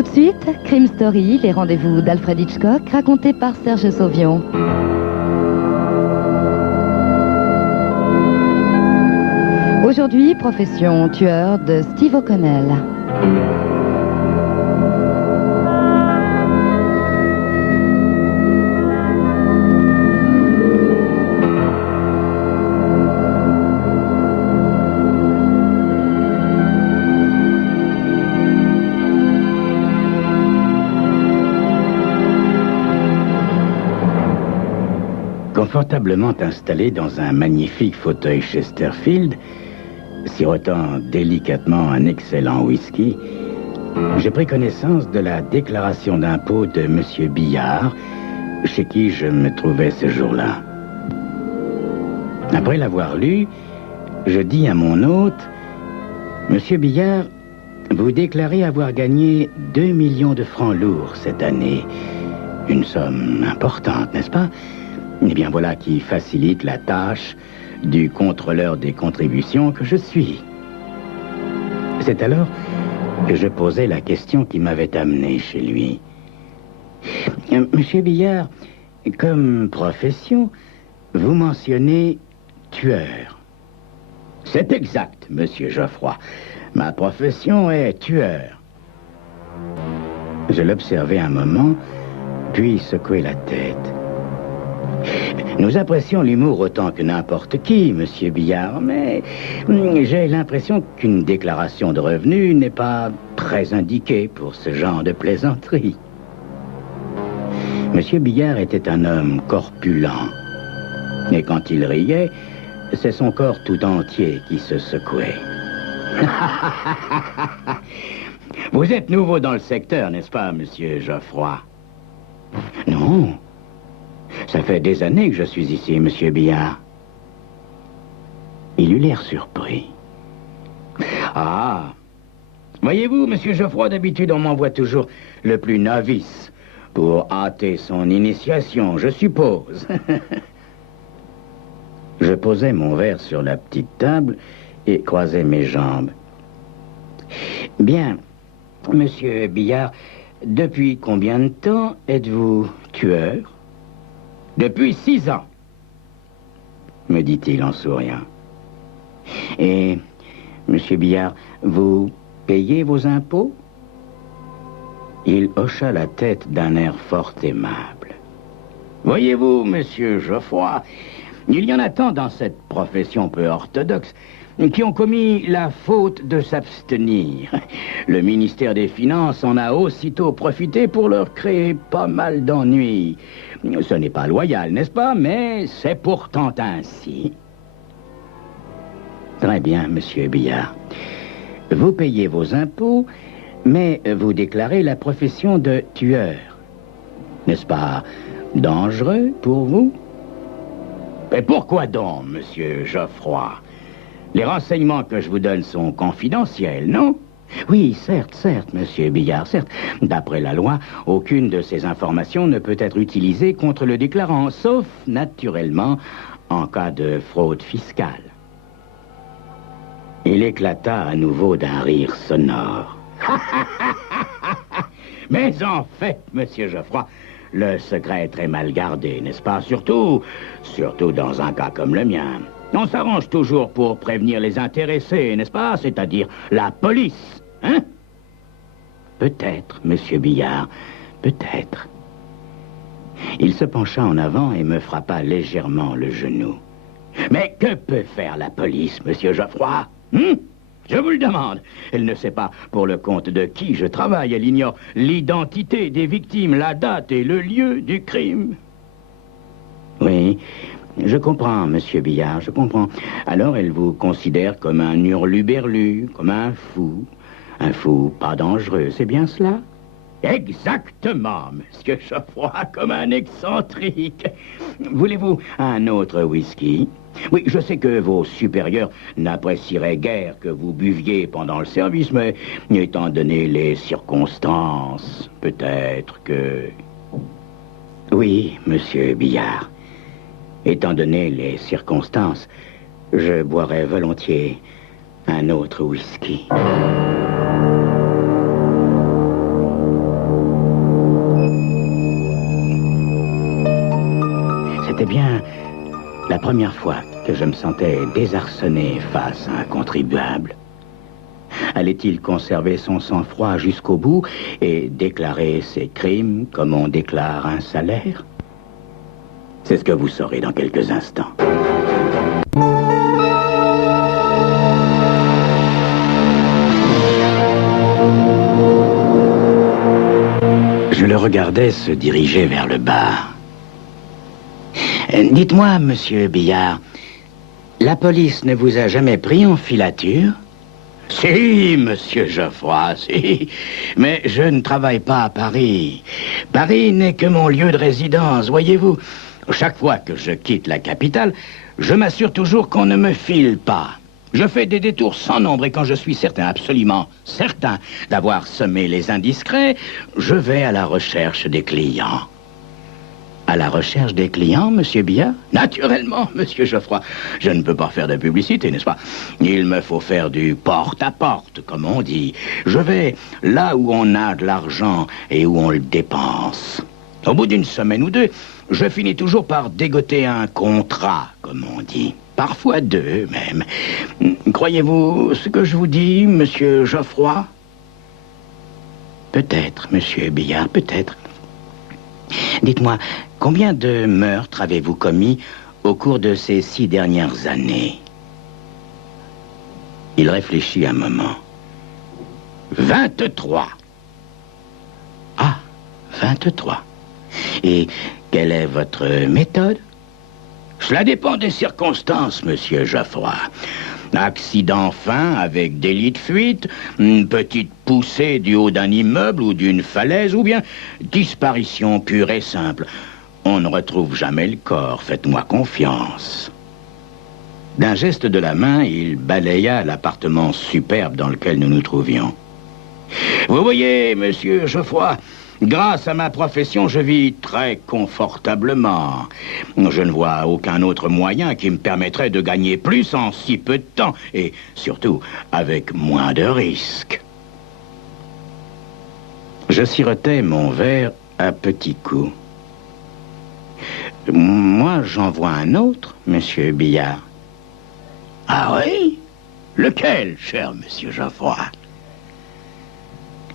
Tout de suite, Crime Story, les rendez-vous d'Alfred Hitchcock, racontés par Serge Sauvion. Aujourd'hui, profession tueur de Steve O'Connell. Confortablement installé dans un magnifique fauteuil Chesterfield, sirotant délicatement un excellent whisky, j'ai pris connaissance de la déclaration d'impôt de M. Billard, chez qui je me trouvais ce jour-là. Après l'avoir lu, je dis à mon hôte, « Monsieur Billard, vous déclarez avoir gagné 2 millions de francs lourds cette année. Une somme importante, n'est-ce pas ? Eh bien, voilà qui facilite la tâche du contrôleur des contributions que je suis. » C'est alors que je posai la question qui m'avait amené chez lui. « Monsieur Billard, comme profession, vous mentionnez tueur. » « C'est exact, monsieur Geoffroy. Ma profession est tueur. » Je l'observai un moment, puis secouai la tête. Nous apprécions l'humour autant que n'importe qui, monsieur Billard, mais j'ai l'impression qu'une déclaration de revenus n'est pas très indiquée pour ce genre de plaisanterie. Monsieur Billard était un homme corpulent, et quand il riait, c'est son corps tout entier qui se secouait. Vous êtes nouveau dans le secteur, n'est-ce pas, monsieur Geoffroy? Non. Ça fait des années que je suis ici, monsieur Billard. Il eut l'air surpris. Ah, voyez-vous, monsieur Geoffroy, d'habitude, on m'envoie toujours le plus novice pour hâter son initiation, je suppose. Je posais mon verre sur la petite table et croisais mes jambes. Bien, monsieur Billard, depuis combien de temps êtes-vous tueur? Depuis 6 ans, me dit-il en souriant. Et, monsieur Billard, vous payez vos impôts? Il hocha la tête d'un air fort aimable. Voyez-vous, monsieur Geoffroy, il y en a tant dans cette profession peu orthodoxe qui ont commis la faute de s'abstenir. Le ministère des Finances en a aussitôt profité pour leur créer pas mal d'ennuis. Ce n'est pas loyal, n'est-ce pas? Mais c'est pourtant ainsi. Très bien, monsieur Billard. Vous payez vos impôts, mais vous déclarez la profession de tueur. N'est-ce pas dangereux pour vous? Et pourquoi donc, monsieur Geoffroy? Les renseignements que je vous donne sont confidentiels, non? Oui, certes, monsieur Billard, certes. D'après la loi, aucune de ces informations ne peut être utilisée contre le déclarant, sauf, naturellement, en cas de fraude fiscale. Il éclata à nouveau d'un rire sonore. Mais en fait, monsieur Geoffroy, le secret est très mal gardé, n'est-ce pas? Surtout dans un cas comme le mien. On s'arrange toujours pour prévenir les intéressés, n'est-ce pas? C'est-à-dire la police, hein? Peut-être, monsieur Billard, peut-être. Il se pencha en avant et me frappa légèrement le genou. Mais que peut faire la police, monsieur Geoffroy? Je vous le demande. Elle ne sait pas pour le compte de qui je travaille. Elle ignore l'identité des victimes, la date et le lieu du crime. Oui, je comprends, monsieur Billard, je comprends. Alors elle vous considère comme un hurluberlu, comme un fou. Un fou pas dangereux, c'est bien cela? Exactement, monsieur Geoffroy, comme un excentrique. Voulez-vous un autre whisky? Oui, je sais que vos supérieurs n'apprécieraient guère que vous buviez pendant le service, mais étant donné les circonstances, peut-être que... Oui, monsieur Billard. Étant donné les circonstances, je boirais volontiers un autre whisky. C'était bien la première fois que je me sentais désarçonné face à un contribuable. Allait-il conserver son sang-froid jusqu'au bout et déclarer ses crimes comme on déclare un salaire? C'est ce que vous saurez dans quelques instants. Je le regardais se diriger vers le bar. Dites-moi, monsieur Billard, la police ne vous a jamais pris en filature? Si, monsieur Geoffroy, si. Mais je ne travaille pas à Paris. Paris n'est que mon lieu de résidence, voyez-vous. Chaque fois que je quitte la capitale, je m'assure toujours qu'on ne me file pas. Je fais des détours sans nombre et quand je suis certain, absolument certain, d'avoir semé les indiscrets, je vais à la recherche des clients. À la recherche des clients, monsieur Billard? Naturellement, monsieur Geoffroy. Je ne peux pas faire de publicité, n'est-ce pas? Il me faut faire du porte-à-porte, comme on dit. Je vais là où on a de l'argent et où on le dépense. Au bout d'une semaine ou deux, je finis toujours par dégoter un contrat, comme on dit. Parfois deux, même. Croyez-vous ce que je vous dis, monsieur Geoffroy? Peut-être, monsieur Billard, peut-être. Dites-moi, combien de meurtres avez-vous commis au cours de ces 6 dernières années? Il réfléchit un moment. 23. Ah, 23. Et quelle est votre méthode? Cela dépend des circonstances, monsieur Geoffroy. Accident fin avec délit de fuite, une petite poussée du haut d'un immeuble ou d'une falaise, ou bien disparition pure et simple. On ne retrouve jamais le corps, faites-moi confiance. D'un geste de la main, il balaya l'appartement superbe dans lequel nous nous trouvions. Vous voyez, monsieur Geoffroy, grâce à ma profession, je vis très confortablement. Je ne vois aucun autre moyen qui me permettrait de gagner plus en si peu de temps, et surtout avec moins de risques. Je sirotais mon verre à petits coups. Moi, j'en vois un autre, monsieur Billard. Ah oui? Lequel, cher monsieur Geoffroy?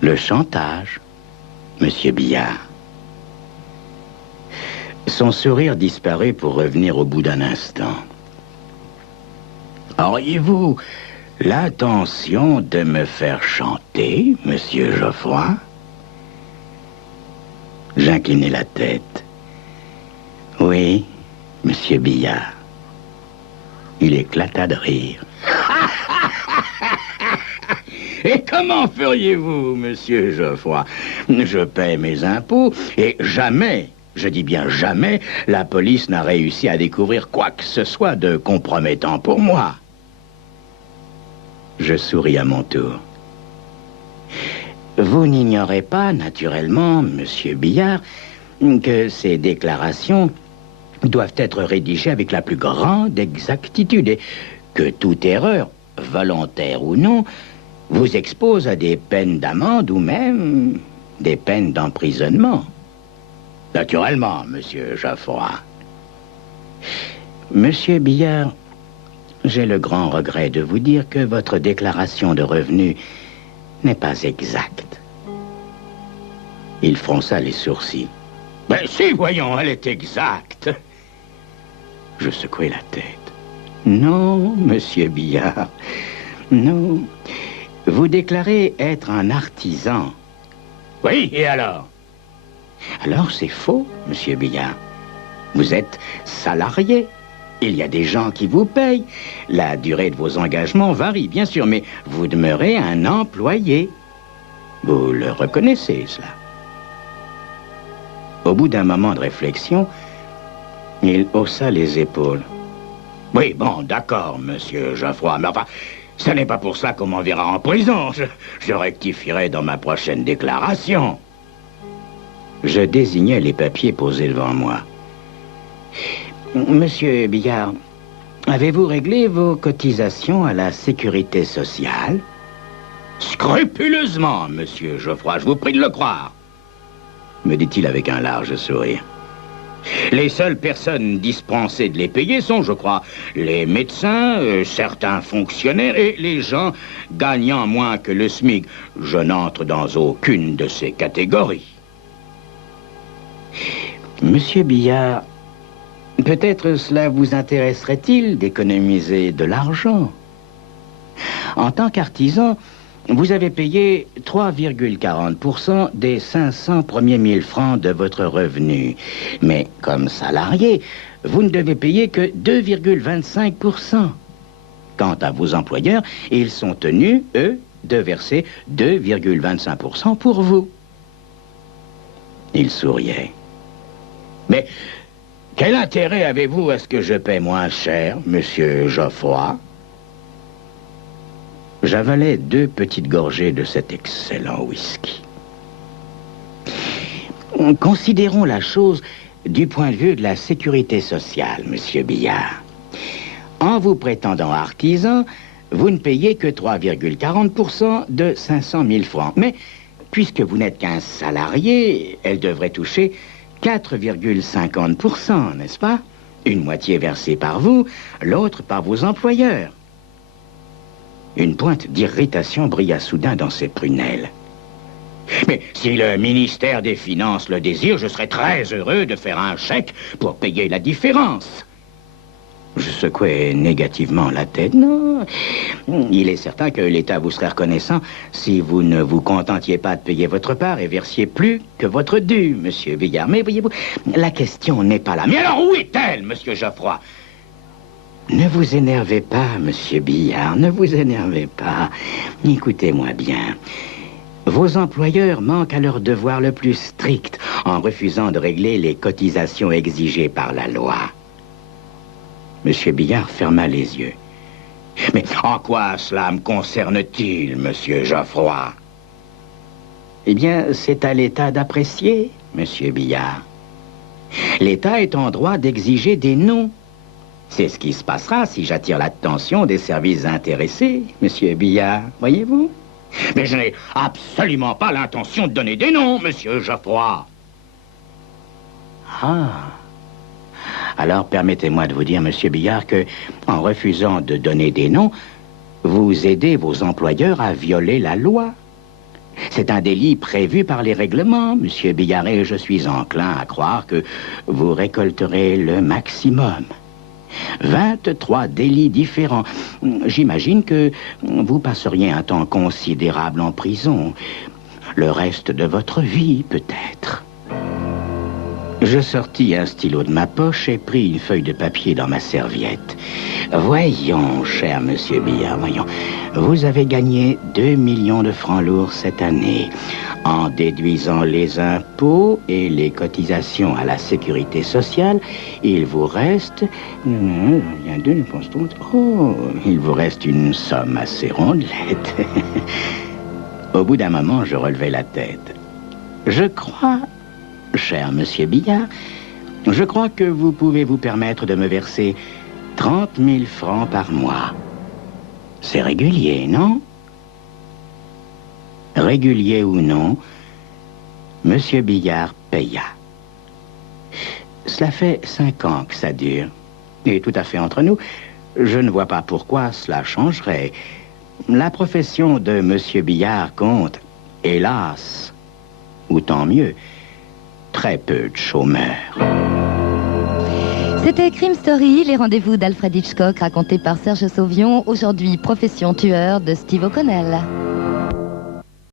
Le chantage, monsieur Billard. Son sourire disparut pour revenir au bout d'un instant. Auriez-vous l'intention de me faire chanter, monsieur Geoffroy? J'inclinai la tête. Oui, monsieur Billard. Il éclata de rire. Et comment feriez-vous, monsieur Geoffroy? Je paie mes impôts et jamais, je dis bien jamais, la police n'a réussi à découvrir quoi que ce soit de compromettant pour moi. Je souris à mon tour. Vous n'ignorez pas, naturellement, monsieur Billard, que ces déclarations doivent être rédigées avec la plus grande exactitude et que toute erreur, volontaire ou non, vous expose à des peines d'amende ou même des peines d'emprisonnement. Naturellement, monsieur Geoffroy. Monsieur Billard, j'ai le grand regret de vous dire que votre déclaration de revenus n'est pas exacte. Il fronça les sourcils. Ben si, voyons, elle est exacte. Je secouai la tête. Non, monsieur Billard, non. Vous déclarez être un artisan. Oui, et alors? Alors c'est faux, monsieur Billard. Vous êtes salarié. Il y a des gens qui vous payent. La durée de vos engagements varie, bien sûr, mais vous demeurez un employé. Vous le reconnaissez, cela? Au bout d'un moment de réflexion, il haussa les épaules. Oui, bon, d'accord, monsieur Geoffroy, mais enfin, ce n'est pas pour ça qu'on m'enverra en prison. Je rectifierai dans ma prochaine déclaration. Je désignai les papiers posés devant moi. Monsieur Billard, avez-vous réglé vos cotisations à la sécurité sociale? Scrupuleusement, monsieur Geoffroy, je vous prie de le croire, me dit-il avec un large sourire. Les seules personnes dispensées de les payer sont, je crois, les médecins, certains fonctionnaires et les gens gagnant moins que le SMIC. Je n'entre dans aucune de ces catégories. Monsieur Billard, peut-être cela vous intéresserait-il d'économiser de l'argent? En tant qu'artisan, vous avez payé 3,40% des 500 premiers 1000 francs de votre revenu. Mais comme salarié, vous ne devez payer que 2,25%. Quant à vos employeurs, ils sont tenus, eux, de verser 2,25% pour vous. Il souriait. Mais quel intérêt avez-vous à ce que je paie moins cher, monsieur Geoffroy? J'avalais 2 petites gorgées de cet excellent whisky. Considérons la chose du point de vue de la sécurité sociale, monsieur Billard. En vous prétendant artisan, vous ne payez que 3,40% de 500 000 francs. Mais, puisque vous n'êtes qu'un salarié, elle devrait toucher 4,50%, n'est-ce pas? Une moitié versée par vous, l'autre par vos employeurs. Une pointe d'irritation brilla soudain dans ses prunelles. Mais si le ministère des Finances le désire, je serais très heureux de faire un chèque pour payer la différence. Je secouai négativement la tête. Non, il est certain que l'État vous serait reconnaissant si vous ne vous contentiez pas de payer votre part et versiez plus que votre dû, monsieur Billard. Mais voyez-vous, la question n'est pas là. Mais alors où est-elle, monsieur Geoffroy? Ne vous énervez pas, monsieur Billard, ne vous énervez pas. Écoutez-moi bien. Vos employeurs manquent à leur devoir le plus strict en refusant de régler les cotisations exigées par la loi. Monsieur Billard ferma les yeux. Mais en quoi cela me concerne-t-il, monsieur Geoffroy? Eh bien, c'est à l'État d'apprécier, monsieur Billard. L'État est en droit d'exiger des noms. C'est ce qui se passera si j'attire l'attention des services intéressés, monsieur Billard, voyez-vous? Mais je n'ai absolument pas l'intention de donner des noms, monsieur Geoffroy. Ah. Alors permettez-moi de vous dire, monsieur Billard, que, en refusant de donner des noms, vous aidez vos employeurs à violer la loi. C'est un délit prévu par les règlements, monsieur Billard, et je suis enclin à croire que vous récolterez le maximum. 23 délits différents. J'imagine que vous passeriez un temps considérable en prison. Le reste de votre vie, peut-être. Je sortis un stylo de ma poche et pris une feuille de papier dans ma serviette. Voyons, cher monsieur Billard, voyons. Vous avez gagné 2 millions de francs lourds cette année. En déduisant les impôts et les cotisations à la sécurité sociale, il vous reste... il vous reste une somme assez rondelette. Au bout d'un moment, je relevai la tête. Je crois, cher monsieur Billard, je crois que vous pouvez vous permettre de me verser 30 000 francs par mois. C'est régulier, non? Régulier ou non, monsieur Billard paya. Cela fait 5 ans que ça dure. Et tout à fait entre nous, je ne vois pas pourquoi cela changerait. La profession de monsieur Billard compte, hélas, ou tant mieux, très peu de chômeurs. C'était Crime Story, les rendez-vous d'Alfred Hitchcock racontés par Serge Sauvion, aujourd'hui Profession tueur de Steve O'Connell.